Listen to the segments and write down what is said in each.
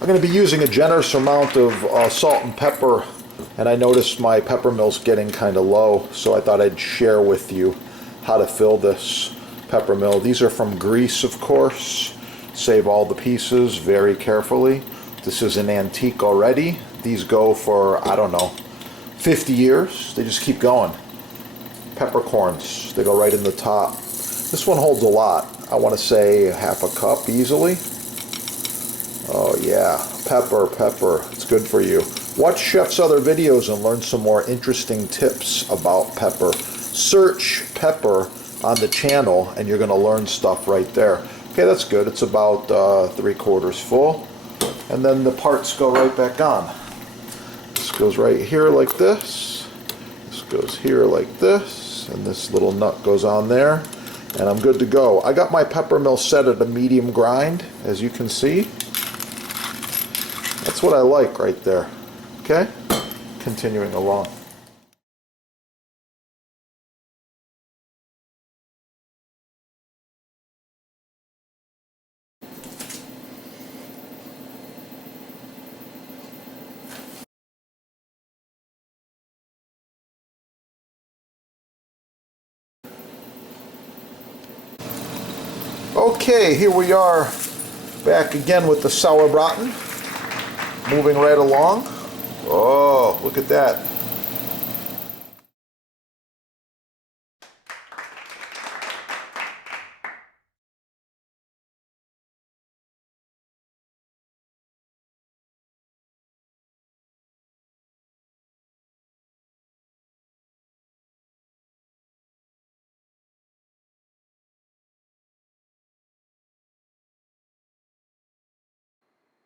I'm going to be using a generous amount of salt and pepper, and I noticed my pepper mill's getting kind of low, so I thought I'd share with you how to fill this pepper mill. These are from Greece, of course. Save all the pieces very carefully. This is an antique already. These go for, I don't know, 50 years. They just keep going. Peppercorns, they go right in the top. This one holds a lot. I want to say half a cup easily. Oh yeah, pepper, it's good for you. Watch Chef's other videos and learn some more interesting tips about pepper. Search pepper on the channel and you're going to learn stuff right there. Okay, that's good. It's about 3/4 full. And then the parts go right back on. This goes right here like this. This goes here like this. And this little nut goes on there. And I'm good to go. I got my pepper mill set at a medium grind, as you can see. That's what I like right there. Okay? Continuing along. Okay, here we are back again with the sauerbraten. Moving right along. Oh, look at that.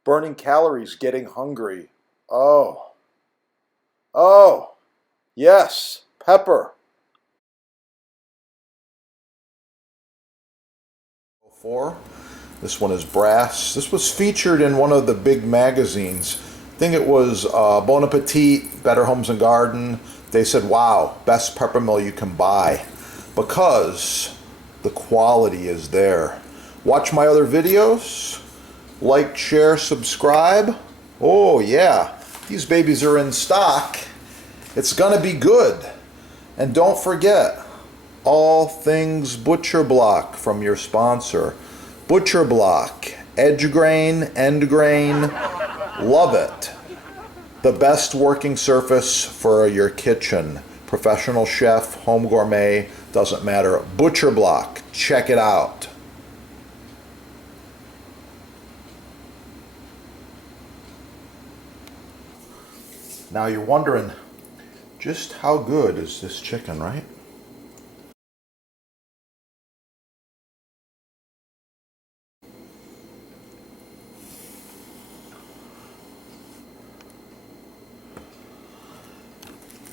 Burning calories, getting hungry. Oh. Oh. Yes. Pepper. This one is brass. This was featured in one of the big magazines. I think it was Bon Appetit, Better Homes and Garden. They said, wow, best pepper mill you can buy because the quality is there. Watch my other videos. Like, share, subscribe. Oh yeah, these babies are in stock. It's gonna be good. And don't forget, all things Butcher Block from your sponsor. Butcher Block, edge grain, end grain, love it. The best working surface for your kitchen. Professional chef, home gourmet, doesn't matter. Butcher Block, check it out. Now you're wondering, just how good is this chicken, right?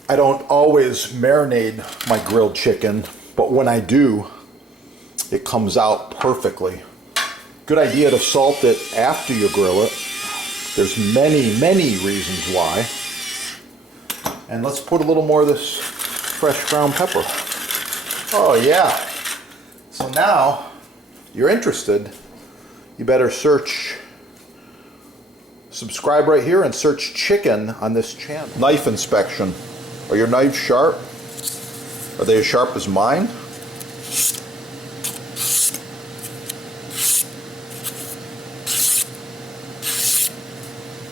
I don't always marinate my grilled chicken, but when I do, it comes out perfectly. Good idea to salt it after you grill it. There's many reasons why. And let's put a little more of this fresh ground pepper. Oh yeah. So now you're interested, you better subscribe right here and search chicken on this channel. Knife inspection. Are your knives sharp? Are they as sharp as mine?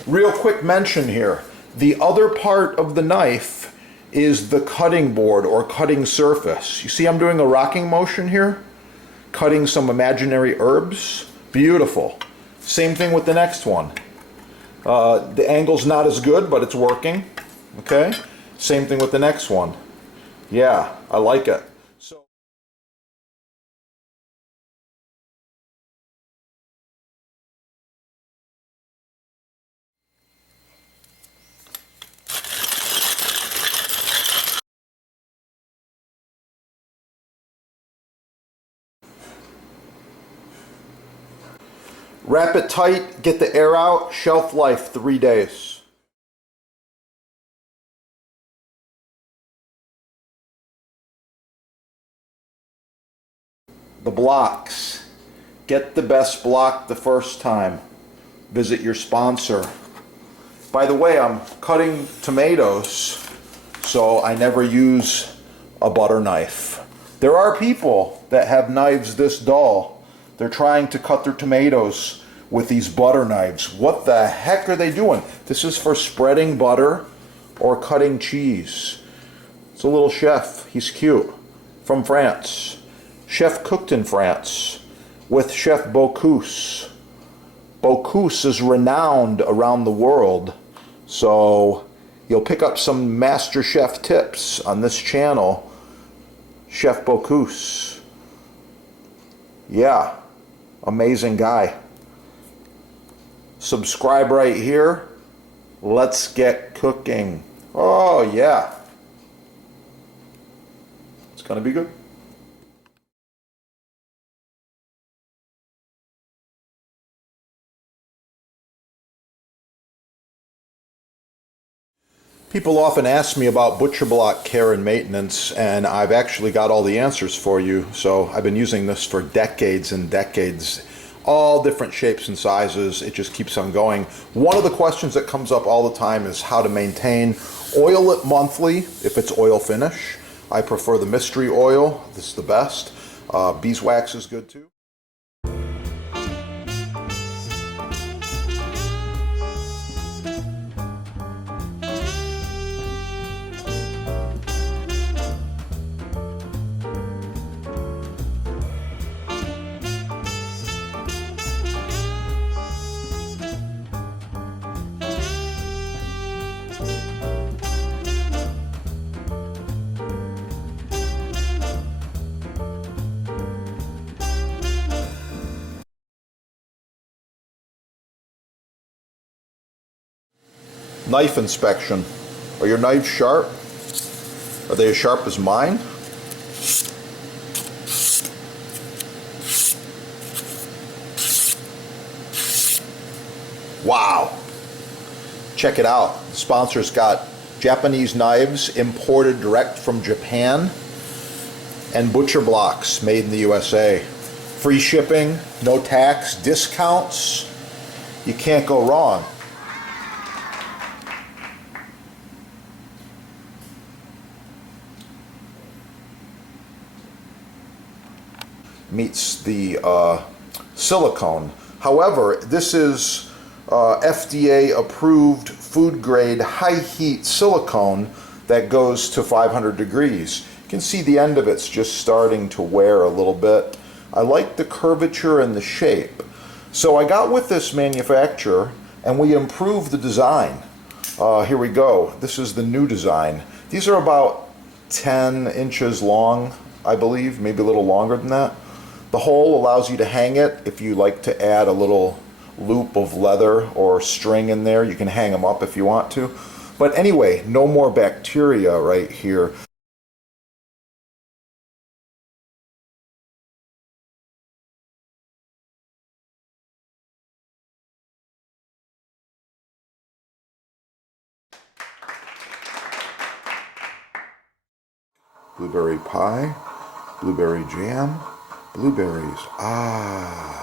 Real quick mention here. The other part of the knife is the cutting board or cutting surface. You see I'm doing a rocking motion here? Cutting some imaginary herbs. Beautiful. Same thing with the next one. The angle's not as good, but it's working. Okay? Same thing with the next one. Yeah, I like it. So wrap it tight, get the air out, shelf life 3 days. The blocks. Get the best block the first time. visit your sponsor. By the way, I'm cutting tomatoes, so I never use a butter knife. There are people that have knives this dull. They're trying to cut their tomatoes with these butter knives. What the heck are they doing? This is for spreading butter or cutting cheese. It's a little chef. He's cute. From France. Chef cooked in France with Chef Bocuse. Bocuse is renowned around the world, so you'll pick up some master chef tips on this channel. Chef Bocuse. Yeah, amazing guy. Subscribe right here. Let's get cooking. Oh yeah. It's gonna be good. People often ask me about butcher block care and maintenance, and I've actually got all the answers for you. So I've been using this for decades and decades, all different shapes and sizes. It just keeps on going. One of the questions that comes up all the time is how to maintain. Oil it monthly if it's oil finish. I prefer the mystery oil. This is the best. Beeswax is good too. Knife inspection. Are your knives sharp? Are they as sharp as mine? Wow. Check it out. The sponsor's got Japanese knives imported direct from Japan and butcher blocks made in the USA. Free shipping, no tax, discounts. You can't go wrong. Meets the silicone. However, this is FDA approved food grade high heat silicone that goes to 500 degrees. You can see the end of it's just starting to wear a little bit. I like the curvature and the shape. So I got with this manufacturer and we improved the design. Here we go. This is the new design. These are about 10 inches long, I believe, maybe a little longer than that. The hole allows you to hang it. If you like to add a little loop of leather or string in there, you can hang them up if you want to. But anyway, no more bacteria right here. Blueberry pie, blueberry jam, blueberries. Ah.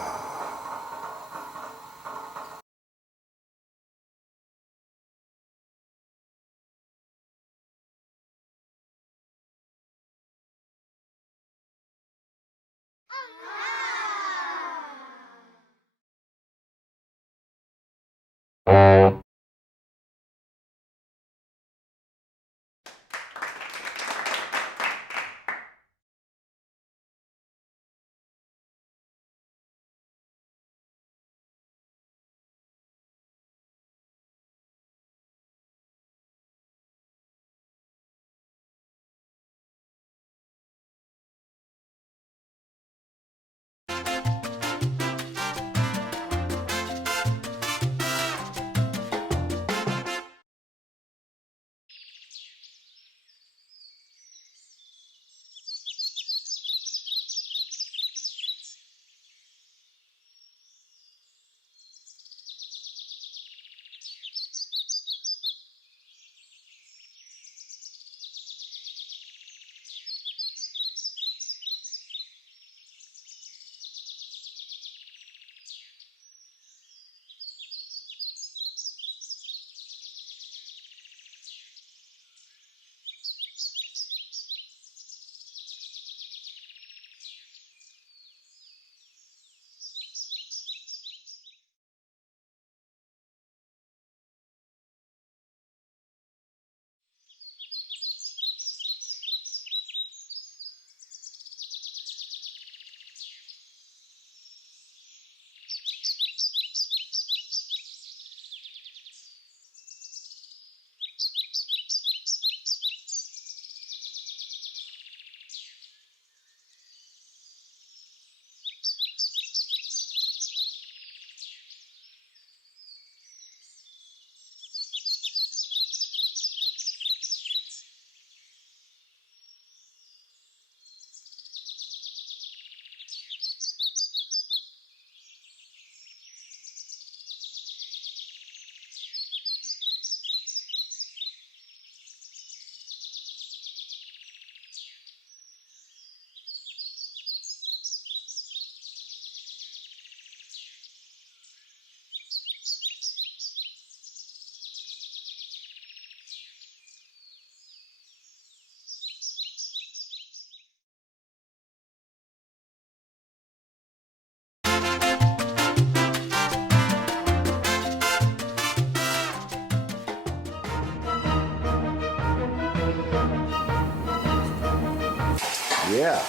Yeah,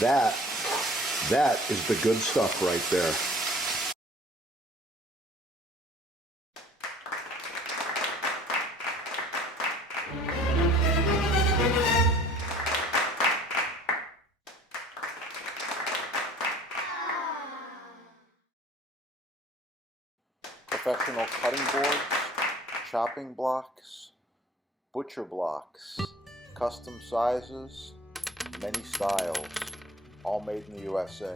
that is the good stuff right there. Professional cutting boards, chopping blocks, butcher blocks, custom sizes, many styles, all made in the USA.